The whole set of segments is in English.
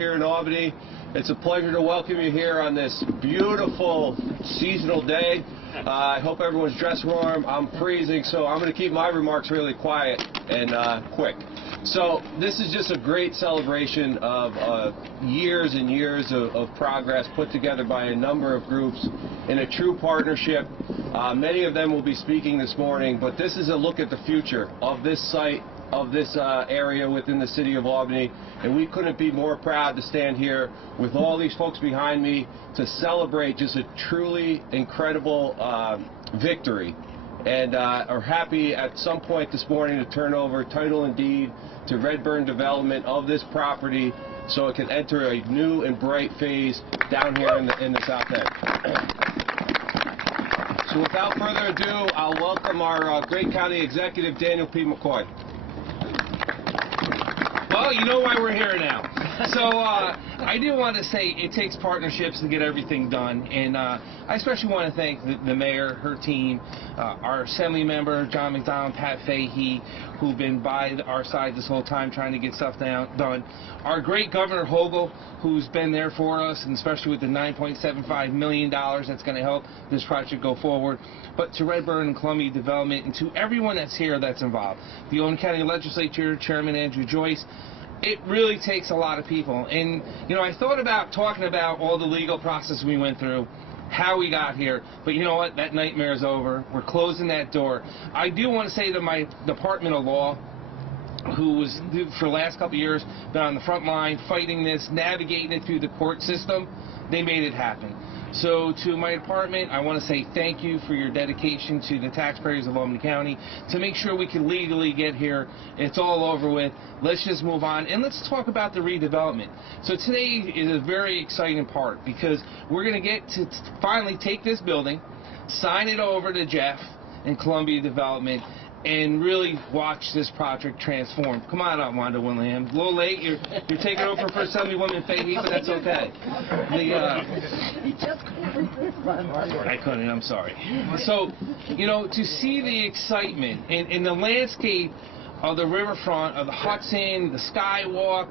Here in Albany. It's a pleasure to welcome you here on this beautiful seasonal day. I hope everyone's dressed warm. I'm freezing, so I'm going to keep my remarks really quiet and quick. So this is just a great celebration of years and years of progress put together by a number of groups in a true partnership. Many of them will be speaking this morning, but this is a look at the future of this site, of this area within the city of Albany, and we couldn't be more proud to stand here with all these folks behind me to celebrate just a truly incredible victory, and are happy at some point this morning to turn over title and deed to Redburn Development of this property so it can enter a new and bright phase down here in the South End. So without further ado, I'll welcome our great county executive, Daniel P. McCoy. Well, you know why we're here now. So I do want to say it takes partnerships to get everything done, and I especially want to thank the mayor, her team, our assembly member, John McDonald, Pat Fahey, who've been by our side this whole time trying to get stuff done. Our great Governor Hogle, who's been there for us, and especially with the $9.75 million that's going to help this project go forward. But to Redburn and Columbia Development, and to everyone that's here that's involved. The Albany County Legislature, Chairman Andrew Joyce. It really takes a lot of people. And, you know, I thought about talking about all the legal process we went through, how we got here, but you know what? That nightmare is over. We're closing that door. I do want to say to my Department of Law, who was, for the last couple of years, been on the front line fighting this, navigating it through the court system, they made it happen. So to my department, I want to say thank you for your dedication to the taxpayers of Albany County to make sure we can legally get here. It's all over with. Let's just move on, and let's talk about the redevelopment. So today is a very exciting part because we're going to get to finally take this building, sign it over to Jeff and Columbia Development, and really watch this project transform. Come on up, Wanda Willingham. A little late. You're taking over for Assemblywoman Fahey, but that's okay. I couldn't. I'm sorry. So, you know, to see the excitement and the landscape of the riverfront, of the Hudson, the Skywalk,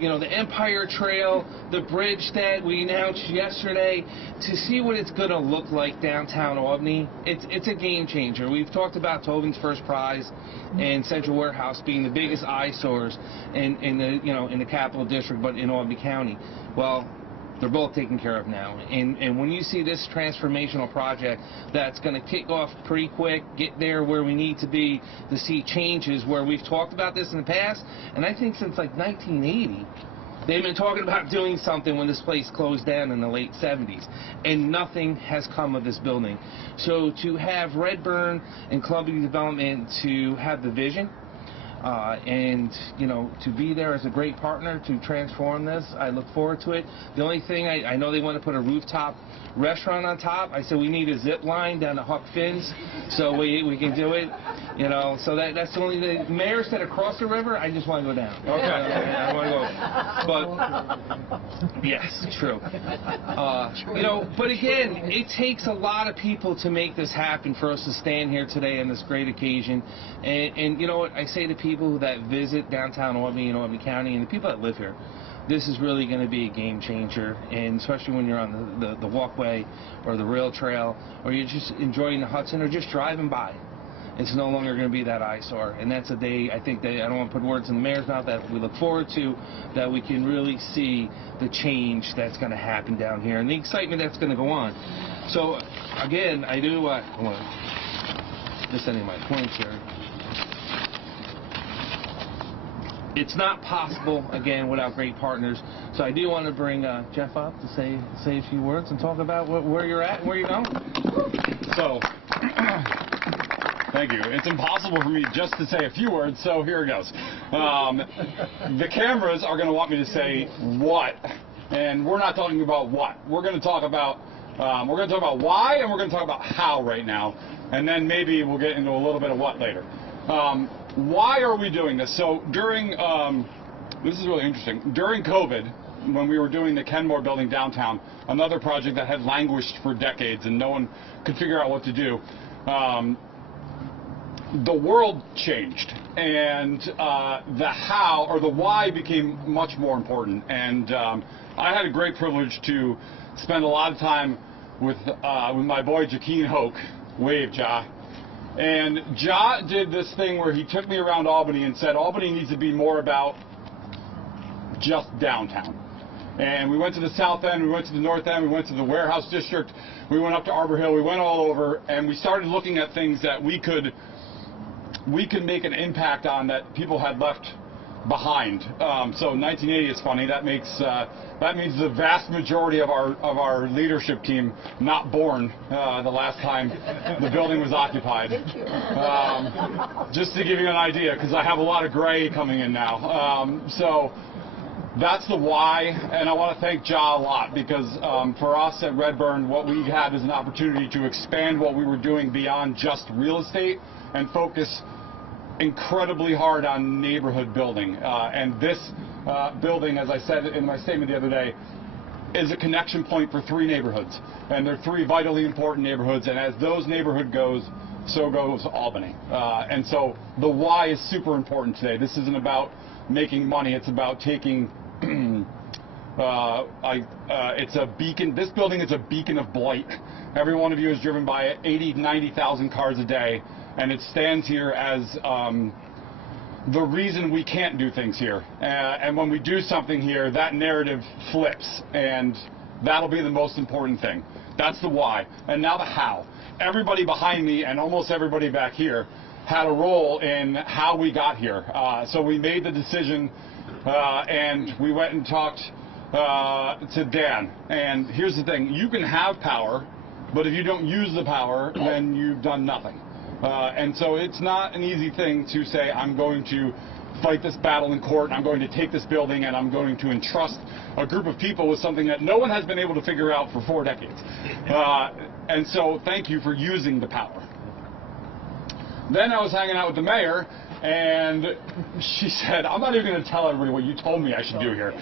you know, the Empire Trail, the bridge that we announced yesterday, to see what it's going to look like downtown Albany, it's a game changer. We've talked about Tobin's First Prize and Central Warehouse being the biggest eyesores in the Capital District, but in Albany County. Well, they're both taken care of now, and when you see this transformational project that's going to kick off pretty quick, get there where we need to be to see changes where we've talked about this in the past, and I think since like 1980 they've been talking about doing something when this place closed down in the late 70s, and nothing has come of this building. So to have Redburn and Columbia Development to have the vision, and, you know, to be there as a great partner to transform this, I look forward to it. The only thing, I know they want to put a rooftop restaurant on top. I said we need a zip line down to Huck Finn's so we can do it, you know. So that's the only, the mayor said across the river. I just want to go down. Okay. I want to go. But yes, true. You know, but again, it takes a lot of people to make this happen for us to stand here today on this great occasion. And you know what I say to people that visit downtown Albany and Albany County, and the people that live here, this is really going to be a game changer, and especially when you're on the walkway or the rail trail, or you're just enjoying the Hudson or just driving by. It's no longer going to be that eyesore, and that's a day, I think, that I don't want to put words in the mayor's mouth, that we look forward to, that we can really see the change that's going to happen down here and the excitement that's going to go on. So again, I do want to just ending my points here. It's not possible, again, without great partners. So I do want to bring Jeff up to say a few words and talk about where you're at and where you're going. So, thank you. It's impossible for me just to say a few words, so here it goes. The cameras are going to want me to say what, and we're not talking about what. We're going to talk about why, and we're going to talk about how right now, and then maybe we'll get into a little bit of what later. Why are we doing this? So during, this is really interesting, during COVID, when we were doing the Kenmore building downtown, another project that had languished for decades and no one could figure out what to do, the world changed, and the how or the why became much more important. And I had a great privilege to spend a lot of time with my boy Jaqueen Hoke. Wave, Ja. And Ja did this thing where he took me around Albany and said Albany needs to be more about just downtown. And we went to the south end, we went to the north end, we went to the warehouse district, we went up to Arbor Hill, we went all over, and we started looking at things that we could make an impact on that people had left behind. So 1980 is funny. That means the vast majority of our leadership team not born the last time the building was occupied. Just to give you an idea, because I have a lot of gray coming in now. So that's the why, and I want to thank Ja a lot, because for us at Redburn, what we had is an opportunity to expand what we were doing beyond just real estate and focus incredibly hard on neighborhood building. And this building, as I said in my statement the other day, is a connection point for 3 neighborhoods. And they're 3 vitally important neighborhoods, and as those neighborhood goes, so goes Albany. And so the why is super important today. This isn't about making money, it's about taking it's a beacon. This building is a beacon of blight. Every one of you is driven by 80, 90,000 cars a day, and it stands here as the reason we can't do things here. And when we do something here, that narrative flips, and that'll be the most important thing. That's the why. And now the how. Everybody behind me and almost everybody back here had a role in how we got here. So we made the decision, and we went and talked to Dan. And here's the thing: you can have power, but if you don't use the power, then you've done nothing. And so it's not an easy thing to say, I'm going to fight this battle in court, and I'm going to take this building, and I'm going to entrust a group of people with something that no one has been able to figure out for 4 decades. And so thank you for using the power. Then I was hanging out with the mayor, and she said, I'm not even going to tell everybody what you told me I should do here.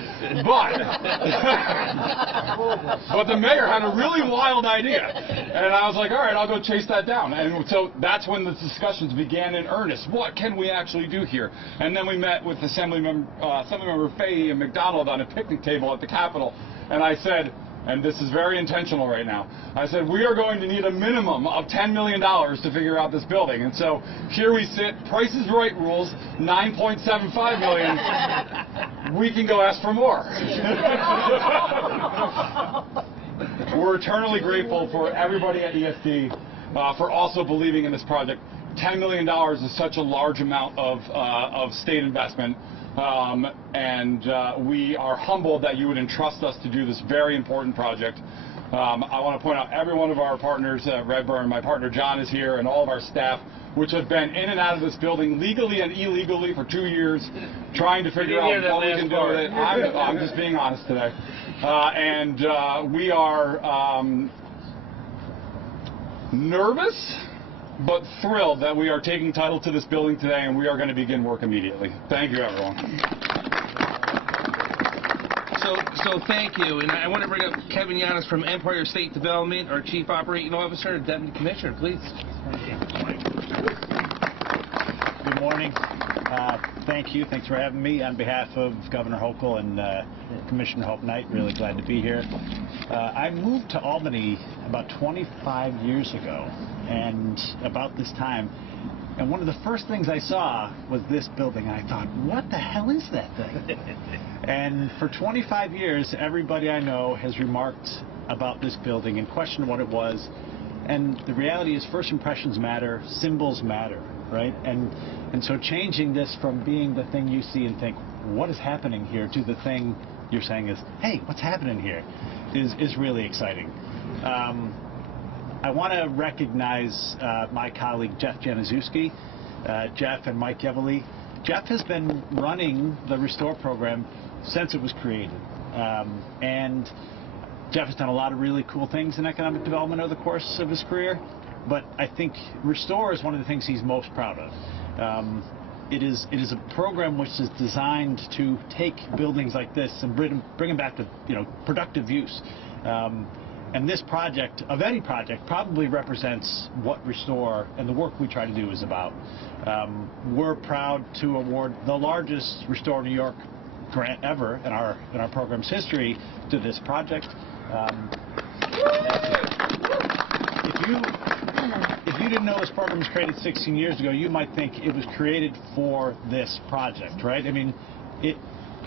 But the mayor had a really wild idea. And I was like, all right, I'll go chase that down. And so that's when the discussions began in earnest. What can we actually do here? And then we met with Assemblymember Fahey and McDonald on a picnic table at the Capitol. And I said, and this is very intentional right now, I said, we are going to need a minimum of $10 million to figure out this building. And so here we sit, Price is Right rules, $9.75 million. We can go ask for more. We're eternally grateful for everybody at ESD for also believing in this project. $10 million is such a large amount of state investment. We are humbled that you would entrust us to do this very important project. I want to point out every one of our partners at Redburn. My partner John is here, and all of our staff, which have been in and out of this building legally and illegally for 2 years, trying to figure out what we can do with it. I'm just being honest today. We are nervous but thrilled that we are taking title to this building today, and we are going to begin work immediately. Thank you, everyone. So thank you, and I want to bring up Kevin Yanis from Empire State Development, our Chief Operating Officer, Deputy Commissioner, please. Good morning. Thank you. Thanks for having me. On behalf of Governor Hochul and Commissioner Hope Knight, really glad to be here. I moved to Albany about 25 years ago, and about this time, and one of the first things I saw was this building, and I thought, what the hell is that thing? And for 25 years, everybody I know has remarked about this building and questioned what it was. And the reality is, first impressions matter, symbols matter, right? And so changing this from being the thing you see and think, what is happening here, to the thing you're saying is, hey, what's happening here, is really exciting. I want to recognize my colleague Jeff Januszewski, Jeff and Mike Yevely. Jeff has been running the Restore program since it was created. And Jeff has done a lot of really cool things in economic development over the course of his career, but I think Restore is one of the things he's most proud of. It is a program which is designed to take buildings like this and bring them back to productive use. And this project, of any project, probably represents what Restore and the work we try to do is about. We're proud to award the largest Restore New York grant ever in our program's history to this project. If you didn't know this program was created 16 years ago, you might think it was created for this project, right? I mean, it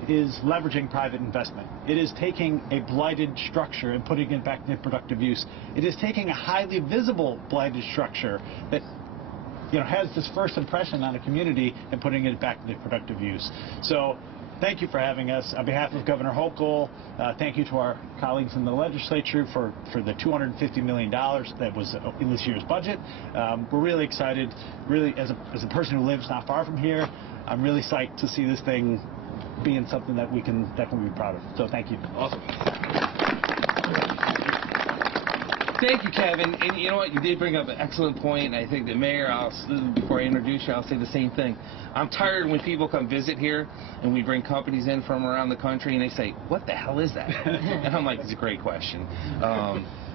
is leveraging private investment. It is taking a blighted structure and putting it back into productive use. It is taking a highly visible blighted structure that has this first impression on a community and putting it back into productive use. So thank you for having us. On behalf of Governor Hochul, thank you to our colleagues in the legislature for the $250 million that was in this year's budget. We're really excited. Really, as a person who lives not far from here, I'm really psyched to see this thing being something that we can be proud of. So thank you. Awesome. Thank you, Kevin. And you know what? You did bring up an excellent point. And I think the mayor, before I introduce you, I'll say the same thing. I'm tired when people come visit here and we bring companies in from around the country and they say, "What the hell is that?" And I'm like, "It's a great question."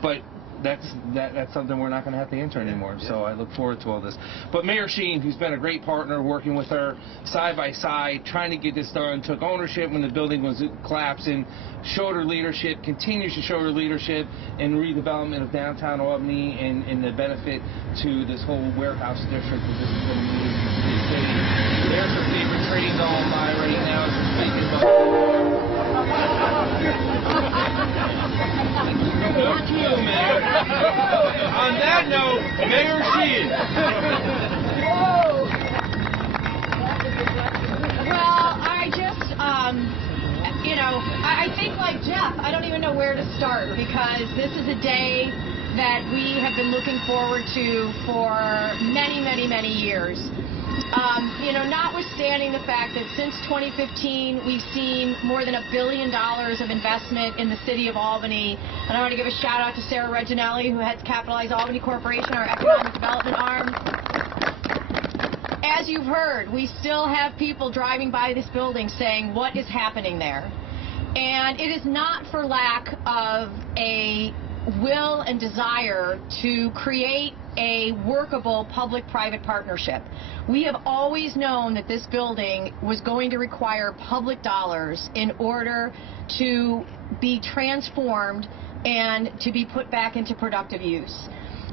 But that's something we're not going to have to answer anymore. So I look forward to all this. But Mayor Sheen, who's been a great partner, working with her side by side, trying to get this done, took ownership when the building was collapsing, showed her leadership, continues to show her leadership in redevelopment of downtown Albany and the benefit to this whole warehouse district that this is going to be. There's her favorite train going by right now. She's thinking about on that note, Mayor Sheen. Well, I think like Jeff, I don't even know where to start because this is a day that we have been looking forward to for many, many, many years. Notwithstanding the fact that since 2015 we've seen more than $1 billion of investment in the city of Albany, and I want to give a shout out to Sarah Reginelli, who heads Capitalize Albany Corporation, our economic development arm. As you've heard, we still have people driving by this building saying, "What is happening there?" And it is not for lack of a will and desire to create a workable public-private partnership. We have always known that this building was going to require public dollars in order to be transformed and to be put back into productive use.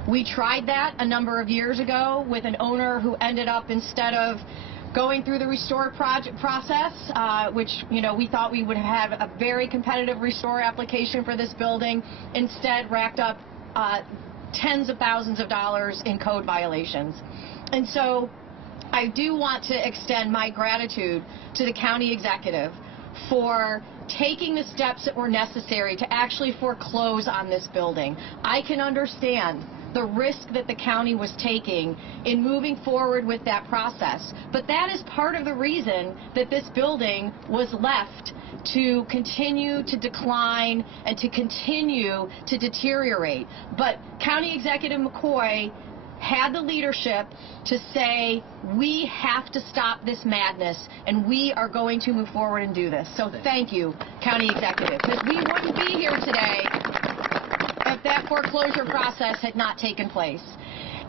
We tried that a number of years ago with an owner who ended up, instead of going through the Restore project process, which we thought we would have a very competitive Restore application for this building, instead racked up tens of thousands of dollars in code violations. And so I do want to extend my gratitude to the county executive for taking the steps that were necessary to actually foreclose on this building. I can understand the risk that the county was taking in moving forward with that process. But that is part of the reason that this building was left to continue to decline and to continue to deteriorate. But County Executive McCoy had the leadership to say, we have to stop this madness and we are going to move forward and do this. So thank you, County Executive, because we wouldn't be here today if that foreclosure process had not taken place.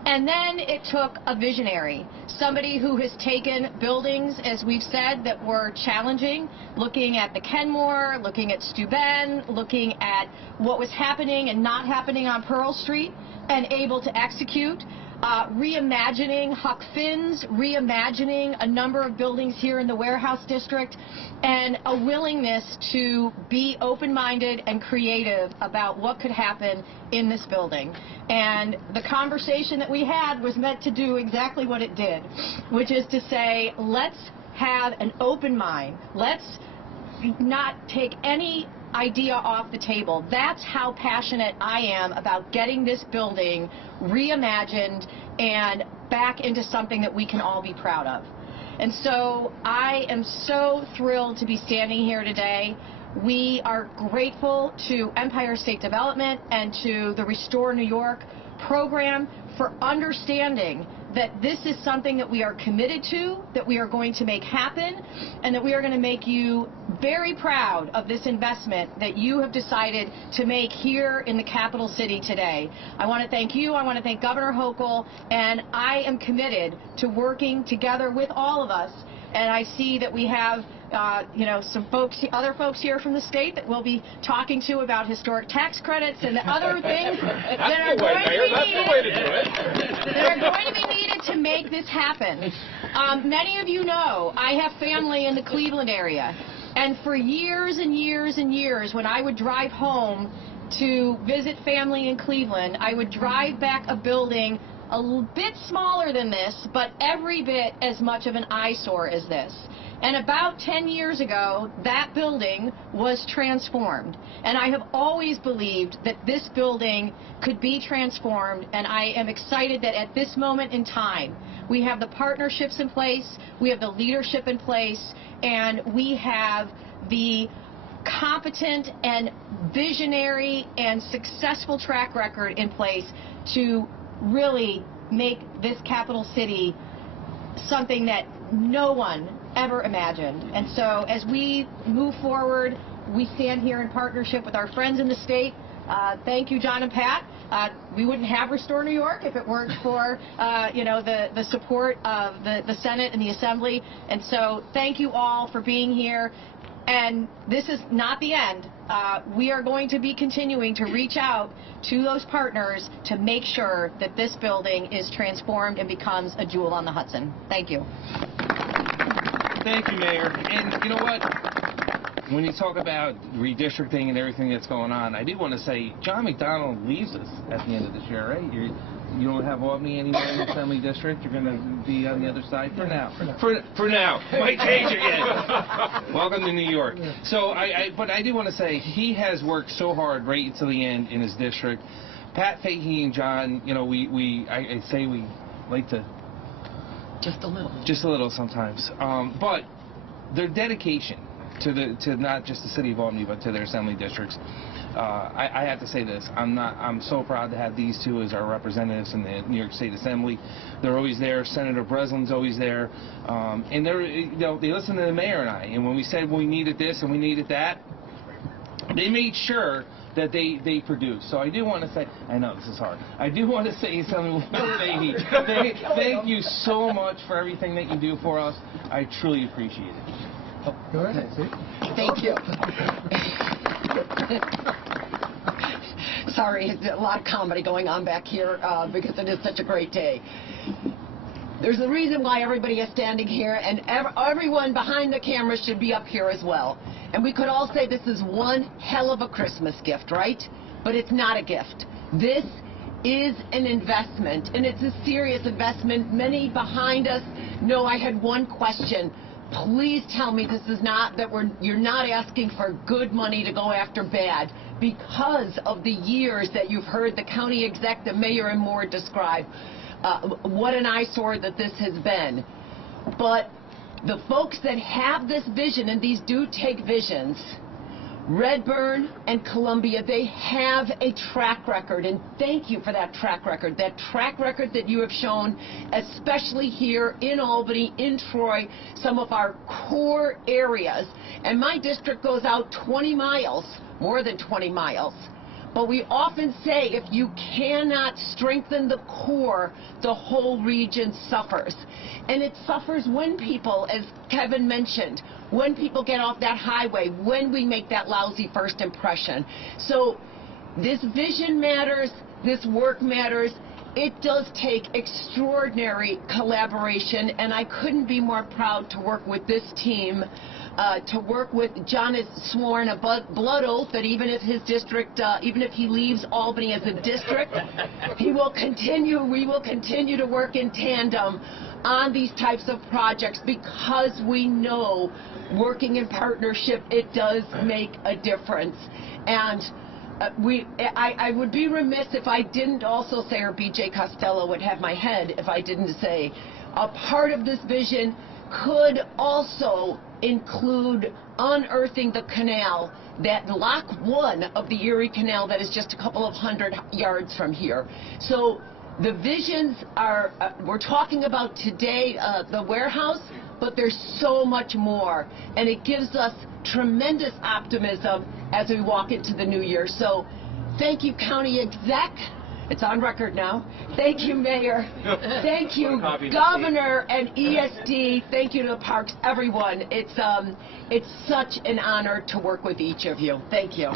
And then it took a visionary, somebody who has taken buildings, as we've said, that were challenging, looking at the Kenmore, looking at Steuben, looking at what was happening and not happening on Pearl Street, and able to execute, reimagining Huck Finn's, reimagining a number of buildings here in the warehouse district, and a willingness to be open-minded and creative about what could happen in this building. And the conversation that we had was meant to do exactly what it did, which is to say, let's have an open mind. Let's not take any idea off the table. That's how passionate I am about getting this building reimagined and back into something that we can all be proud of. And so I am so thrilled to be standing here today. We are grateful to Empire State Development and to the Restore New York program for understanding that this is something that we are committed to, that we are going to make happen, and that we are going to make you very proud of this investment that you have decided to make here in the capital city today. I want to thank you. I want to thank Governor Hochul, and I am committed to working together with all of us. And I see that we have some other folks here from the state that we'll be talking to about historic tax credits and other things that are going to be needed to make this happen. Many of you know I have family in the Cleveland area, and for years and years and years, when I would drive home to visit family in Cleveland, I would drive back a building a bit smaller than this, but every bit as much of an eyesore as this. And about 10 years ago, that building was transformed. And I have always believed that this building could be transformed, and I am excited that at this moment in time, we have the partnerships in place, we have the leadership in place, and we have the competent and visionary and successful track record in place to really make this capital city something that no one ever imagined. And so as we move forward, we stand here in partnership with our friends in the state. Thank you, John and Pat. We wouldn't have Restore New York if it weren't for the support of the Senate and the Assembly. And so thank you all for being here. And this is not the end. We are going to be continuing to reach out to those partners to make sure that this building is transformed and becomes a jewel on the Hudson. Thank you. Thank you, Mayor. And you know what? When you talk about redistricting and everything that's going on, I do want to say John McDonald leaves us at the end of this year, right? You don't have Albany anymore in the Assembly District. You're going to be on the other side for now. For now. Might change again. Welcome to New York. So, but I do want to say he has worked so hard right until the end in his district. Pat Fahey and John, I say we like to. Just a little. Just a little sometimes. But their dedication to not just the city of Albany, but to their assembly districts. I have to say this. I'm so proud to have these two as our representatives in the New York State Assembly. They're always there. Senator Breslin's always there, and they listen to the mayor and I. And when we said we needed this and we needed that, they made sure that they produce. So I do want to say, I know this is hard. I do want to say something. Thank you so much for everything that you do for us. I truly appreciate it. Oh, go ahead. Thank you. Sorry, a lot of comedy going on back here because it is such a great day. There's a reason why everybody is standing here, and everyone behind the camera should be up here as well. And we could all say this is one hell of a Christmas gift, right? But it's not a gift. This is an investment, and it's a serious investment. Many behind us know I had one question. Please tell me this is not that you're not asking for good money to go after bad, because of the years that you've heard the county exec, the mayor, and more describe what an eyesore that this has been. But the folks that have this vision, and these do take visions, Redburn and Columbia, they have a track record, and thank you for that track record that you have shown, especially here in Albany, in Troy, some of our core areas. And my district goes out 20 miles, more than 20 miles. But we often say if you cannot strengthen the core, the whole region suffers. And it suffers when people, as Kevin mentioned, when people get off that highway, when we make that lousy first impression. So this vision matters, this work matters. It does take extraordinary collaboration, and I couldn't be more proud to work with this team. To work with John has sworn a blood oath that even if his district, even if he leaves Albany as a district, we will continue to work in tandem on these types of projects, because we know working in partnership, it does make a difference. And I would be remiss if I didn't also say, or B.J. Costello would have my head if I didn't say, a part of this vision could also include unearthing the canal, that Lock 1 of the Erie Canal that is just a couple of 100 yards from here. So The visions are, we're talking about today, the warehouse, but there's so much more. And it gives us tremendous optimism as we walk into the new year. So thank you, County Exec. It's on record now. Thank you, Mayor. Thank you, Governor and ESD. Thank you to the Parks, everyone. It's such an honor to work with each of you. Thank you.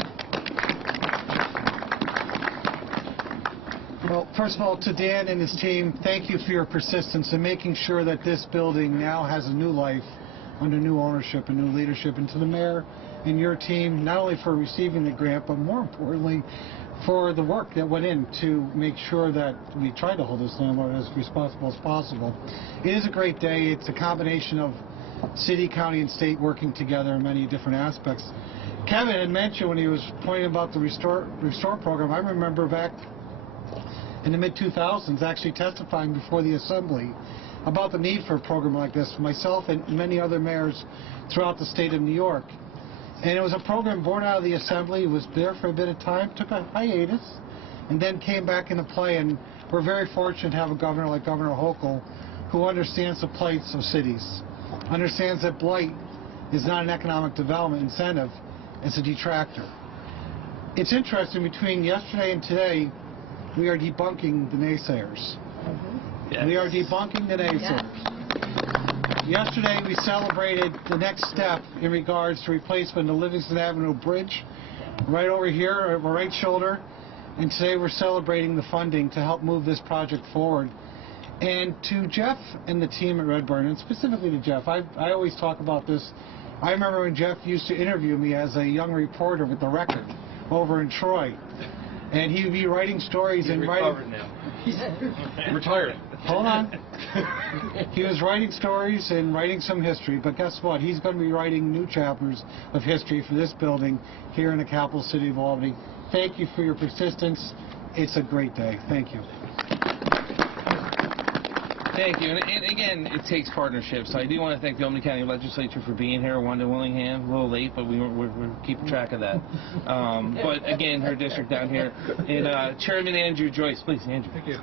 Well, first of all, to Dan and his team, thank you for your persistence in making sure that this building now has a new life under new ownership and new leadership. And to the mayor and your team, not only for receiving the grant, but more importantly, for the work that went in to make sure that we try to hold this landlord as responsible as possible. It is a great day. It's a combination of city, county, and state working together in many different aspects. Kevin had mentioned when he was pointing about the Restore program, I remember back in the mid-2000s actually testifying before the Assembly about the need for a program like this, myself and many other mayors throughout the state of New York. And it was a program born out of the Assembly. It was there for a bit of time, took a hiatus, and then came back into play. And we're very fortunate to have a governor like Governor Hochul who understands the plights of cities, understands that blight is not an economic development incentive, it's a detractor. It's interesting, between yesterday and today, we are debunking the naysayers. Yes. We are debunking the naysayers. Yes. Yesterday we celebrated the next step in regards to replacement of the Livingston Avenue Bridge right over here, over my right shoulder, and today we're celebrating the funding to help move this project forward. And to Jeff and the team at Redburn, and specifically to Jeff, I always talk about this. I remember when Jeff used to interview me as a young reporter with The Record over in Troy. And he would be writing stories and writing. Now. He's retired. Hold on. He was writing stories and writing some history, but guess what? He's going to be writing new chapters of history for this building here in the capital city of Albany. Thank you for your persistence. It's a great day. Thank you. Thank you. And again, it takes partnerships. So I do want to thank the Albany County Legislature for being here. Wanda Willingham, a little late, but we're keeping track of that. But again, her district down here. And Chairman Andrew Joyce, please, Andrew. Thank you.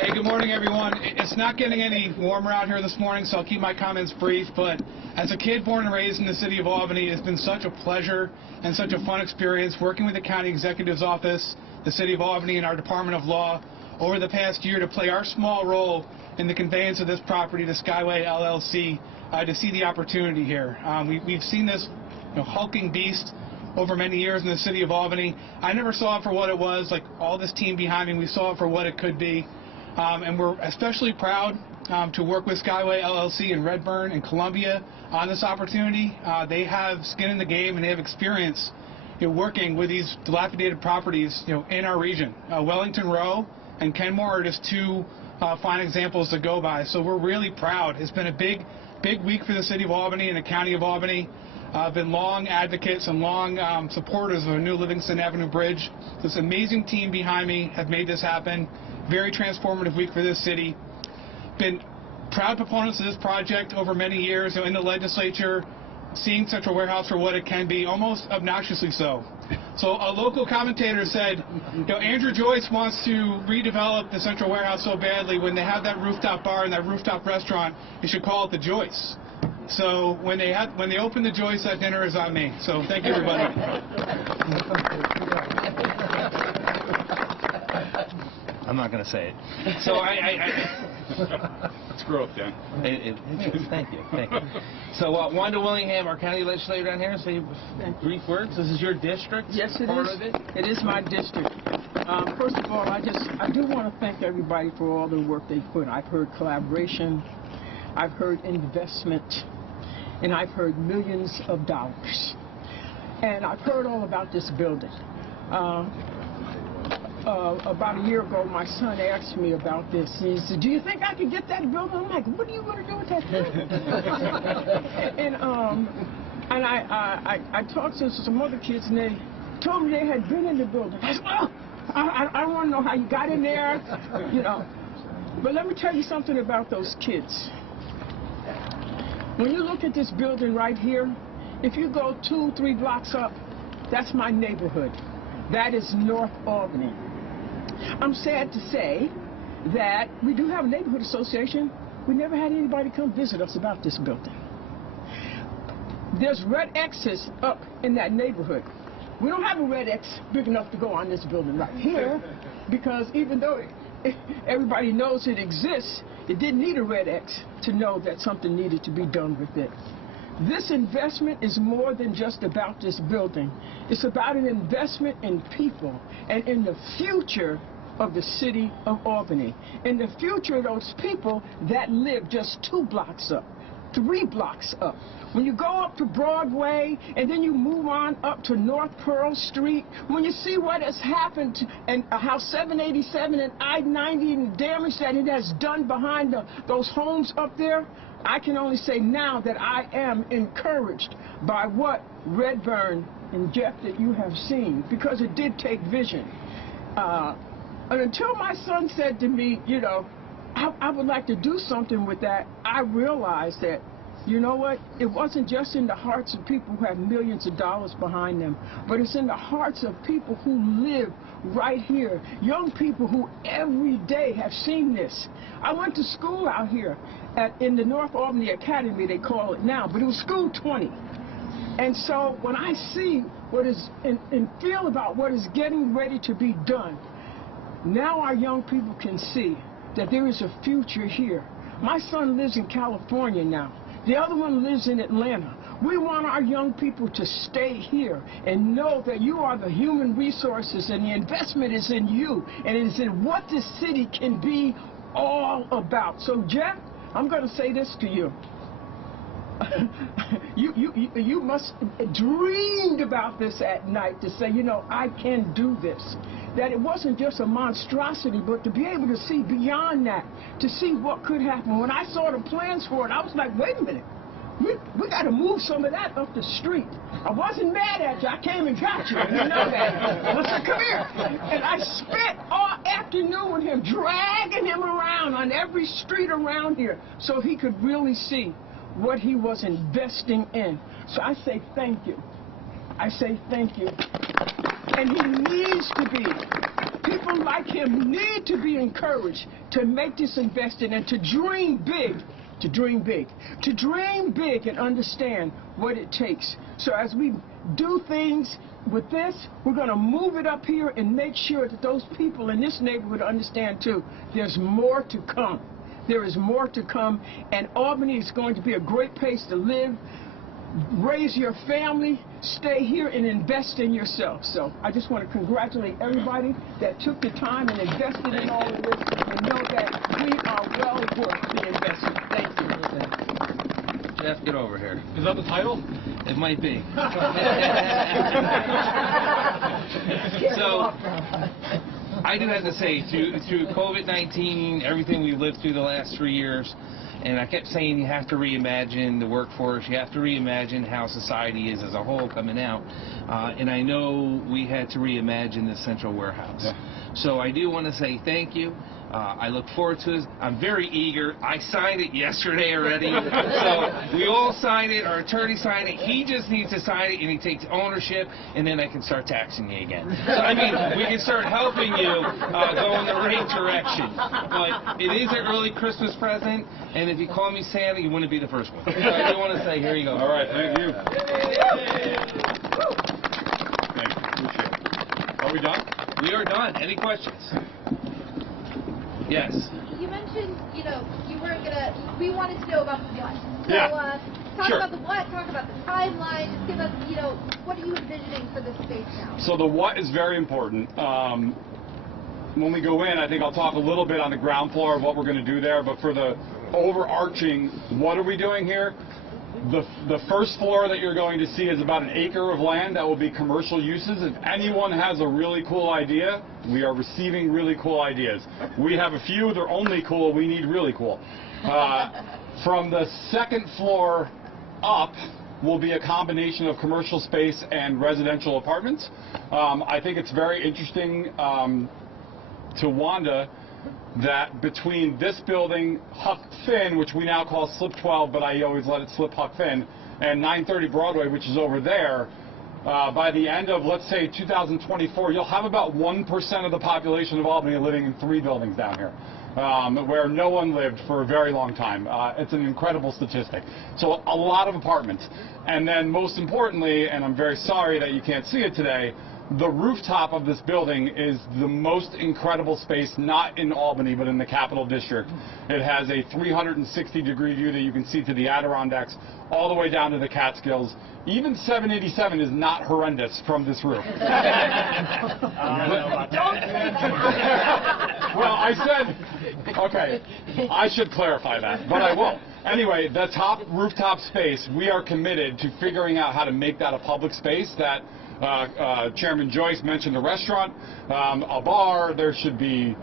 Hey, good morning, everyone. It's not getting any warmer out here this morning, so I'll keep my comments brief. But as a kid born and raised in the city of Albany, it's been such a pleasure and such a fun experience working with the County Executive's Office, the City of Albany, and our Department of Law over the past year to play our small role in the conveyance of this property to Skyway LLC to see the opportunity here. We've seen this hulking beast over many years in the city of Albany. I never saw it for what it was. Like all this team behind me, we saw it for what it could be. And we're especially proud to work with Skyway LLC in Redburn and Columbia on this opportunity. They have skin in the game and they have experience working with these dilapidated properties in our region. Wellington Row and Kenmore are just two fine examples to go by. So we're really proud. It's been a big week for the city of Albany and the county of Albany. Been long advocates and long supporters of a new Livingston Avenue Bridge. This amazing team behind me have made this happen. Very transformative week for this city. Been proud proponents of this project over many years in the legislature, seeing Central Warehouse for what it can be, almost obnoxiously so. So a local commentator said, Andrew Joyce wants to redevelop the Central Warehouse so badly. When they have that rooftop bar and that rooftop restaurant, you should call it the Joyce. So when they open the Joyce, that dinner is on me. So thank you, everybody. I'm not going to say it. So Let's grow up, Dan. Thank you. So Wanda Willingham, our county legislator down here, say brief words. This is your district. Yes, it part is. Of it. It is my district. First of all, I do want to thank everybody for all the work they put. I've heard collaboration, I've heard investment, and I've heard millions of dollars. And I've heard all about this building. About a year ago, my son asked me about this. He said, "Do you think I could get that building?" I'm like, "What are you going to do with that building?" and I talked to some other kids, and they told me they had been in the building. I said, "Oh, I want to know how you got in there, But let me tell you something about those kids. When you look at this building right here, if you go 2-3 blocks up, that's my neighborhood. That is North Albany. I'm sad to say that we do have a neighborhood association. We never had anybody come visit us about this building. There's red X's up in that neighborhood. We don't have a red X big enough to go on this building right here, because even though everybody knows it exists, it didn't need a red X to know that something needed to be done with it. This investment is more than just about this building. It's about an investment in people and in the future of the city of Albany, in the future of those people that live just 2 blocks up, 3 blocks up. When you go up to Broadway and then you move on up to North Pearl Street, when you see what has happened and how 787 and I-90 and the damage that it has done behind those homes up there, I can only say now that I am encouraged by what Redburn and Jeff that you have seen, because it did take vision. And until my son said to me, you know, I would like to do something with that, I realized that, you know what, it wasn't just in the hearts of people who have millions of dollars behind them, but it's in the hearts of people who live right here, young people who every day have seen this. I went to school out here in the North Albany Academy, they call it now, but it was School 20. And so when I see what is and feel about what is getting ready to be done, now our young people can see that there is a future here. My son lives in California now. The other one lives in Atlanta. We want our young people to stay here and know that you are the human resources and the investment is in you and it is in what this city can be all about. So, Jeff, I'm going to say this to you. You must have dreamed about this at night to say, you know, I can do this. That it wasn't just a monstrosity, but to be able to see beyond that, to see what could happen. When I saw the plans for it, I was like, wait a minute. We got to move some of that up the street. I wasn't mad at you. I came and got you. You know that. I said, come here. And I spent all afternoon with him, dragging him around on every street around here so he could really see what he was investing in. So I say thank you. I say thank you. And he needs to be. People like him need to be encouraged to make this investment and to dream big. To dream big. To dream big and understand what it takes. So as we do things with this, we're going to move it up here and make sure that those people in this neighborhood understand too, there's more to come. There is more to come, and Albany is going to be a great place to live, raise your family, stay here, and invest in yourself. So I just want to congratulate everybody that took the time and invested in all of this, and know that we are well worth the investment. Thank you. Jeff, get over here. Is that the title? It might be. So, I do have to say, through COVID-19, everything we've lived through the last 3 years, and I kept saying you have to reimagine the workforce, you have to reimagine how society is as a whole coming out, and I know we had to reimagine the central warehouse. Yeah. So I do want to say thank you. I look forward to it. I'm very eager. I signed it yesterday already. So we all signed it. Our attorney signed it. He just needs to sign it, and he takes ownership, and then I can start taxing you again. So, I mean, we can start helping you go in the right direction. But it is an early Christmas present, and if you call me Santa, you wouldn't be the first one. So I do want to say, here you go. All right, thank you. Thank you. Appreciate it. Are we done? We are done. Any questions? Yes. You mentioned, you know, we wanted to know about the what. So, yeah. Talk about the what, talk about the timeline, just give us, you know, what are you envisioning for this space now? So the what is very important. When we go in, I think I'll talk a little bit on the ground floor of what we're going to do there, but for the overarching, what are we doing here? The first floor that you're going to see is about 1 acre of land that will be commercial uses. If anyone has a really cool idea, we are receiving really cool ideas. We have a few, they're only cool, we need really cool. From the second floor up will be a combination of commercial space and residential apartments. I think it's very interesting to Wanda that between this building, Huck Finn, which we now call Slip 12, but I always let it slip Huck Finn, and 930 Broadway, which is over there, by the end of, let's say, 2024, you'll have about 1% of the population of Albany living in 3 buildings down here, where no one lived for a very long time. It's an incredible statistic. So a lot of apartments. And then most importantly, and I'm very sorry that you can't see it today, the rooftop of this building is the most incredible space, not in Albany, but in the Capital District. It has a 360-degree view that you can see to the Adirondacks, all the way down to the Catskills. Even 787 is not horrendous from this roof. Well, I said, okay, I should clarify that, but I won't. Anyway, the top rooftop space, we are committed to figuring out how to make that a public space. That Chairman Joyce mentioned a restaurant, a bar. There should be.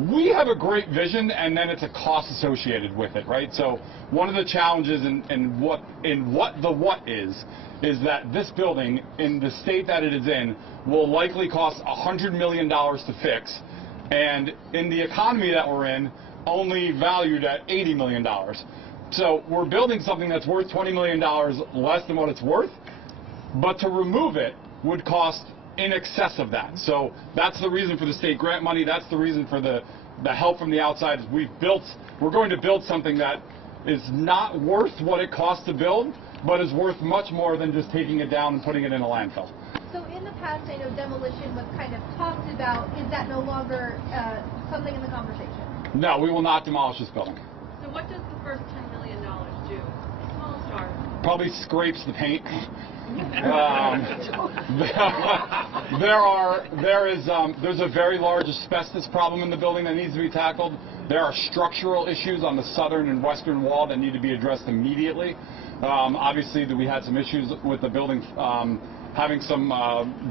We have a great vision, and then it's a cost associated with it, right? So one of the challenges in what is that this building, in the state that it is in, will likely cost $100 million to fix, and in the economy that we're in, only valued at $80 million. So we're building something that's worth $20 million less than what it's worth, but to remove it would cost in excess of that. So that's the reason for the state grant money. That's the reason for the help from the outside. Is we're going to build something that is not worth what it costs to build, but is worth much more than just taking it down and putting it in a landfill. So in the past, I know demolition was kind of talked about. Is that no longer something in the conversation? No, we will not demolish this building. So what does the first $10 million do? Small start. Probably scrapes the paint. There's a very large asbestos problem in the building that needs to be tackled. There are structural issues on the southern and western wall that need to be addressed immediately. Obviously, we had some issues with the building having some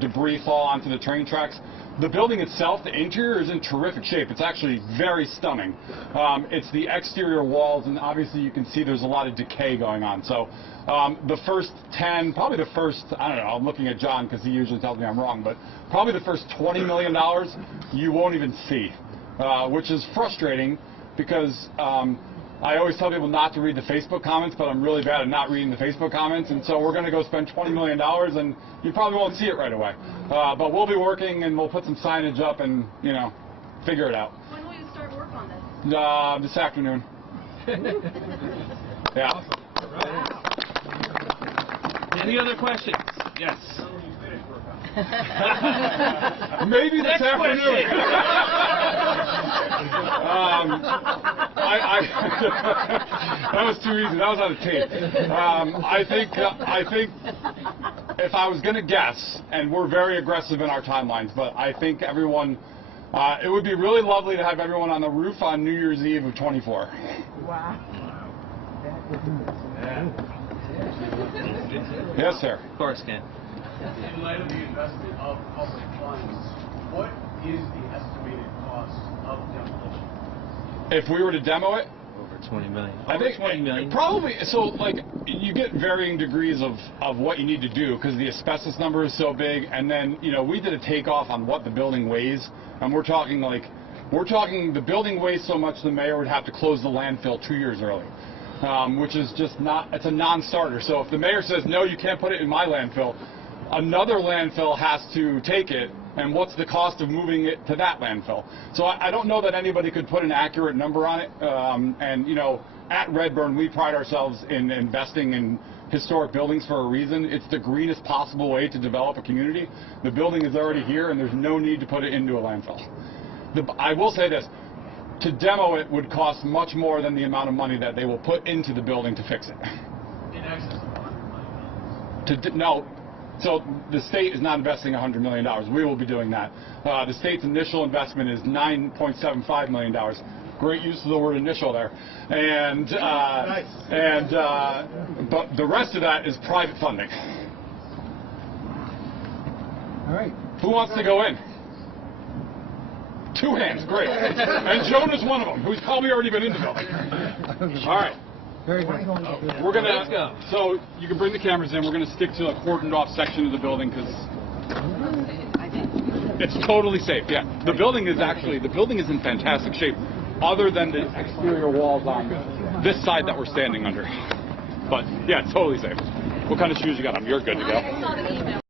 debris fall onto the train tracks. The building itself, the interior, is in terrific shape. It's actually very stunning. It's the exterior walls, and obviously you can see there's a lot of decay going on. So the first 10, probably the first, I don't know, I'm looking at John because he usually tells me I'm wrong, but probably the first $20 million you won't even see, which is frustrating because I always tell people not to read the Facebook comments, but I'm really bad at not reading the Facebook comments, and so we're going to go spend $20 million, and you probably won't see it right away. But we'll be working, and we'll put some signage up and, figure it out. When will you start work on this? This afternoon. Yeah. Any other questions? Yes. Maybe this afternoon. That was too easy. That was on the tape. I think if I was going to guess, and we're very aggressive in our timelines, but I think everyone, it would be really lovely to have everyone on the roof on New Year's Eve of 24. Wow. Yes, sir. Of course, Ken. In light of the investment of public funds, what is the estimated cost of demolition? If we were to demo it, Over $20 million. I think $20 million. probably. So, like, you get varying degrees of what you need to do because the asbestos number is so big, and then we did a takeoff on what the building weighs, and we're talking the building weighs so much the mayor would have to close the landfill 2 years early. Which is just it's a non-starter. So if the mayor says, no, you can't put it in my landfill, another landfill has to take it, and what's the cost of moving it to that landfill? So I don't know that anybody could put an accurate number on it. And at Redburn, we pride ourselves in investing in historic buildings for a reason. It's the greenest possible way to develop a community. The building is already here, and there's no need to put it into a landfill. I will say this. To demo it would cost much more than the amount of money that they will put into the building to fix it. In excess of $100 million. No. So the state is not investing $100 million. We will be doing that. The state's initial investment is $9.75 million. Great use of the word initial there. And but the rest of that is private funding. All right. Who wants to go in? 2 hands, great. And Jonah's one of them, who's probably already been in the building. All right. Very good. We're going Let's go. to, so you can bring the cameras in. We're going to stick to a cordoned off section of the building because it's totally safe. Yeah, the building is in fantastic shape, other than the exterior walls on this side that we're standing under. But yeah, it's totally safe. What kind of shoes you got on? You're good to go. I saw the email.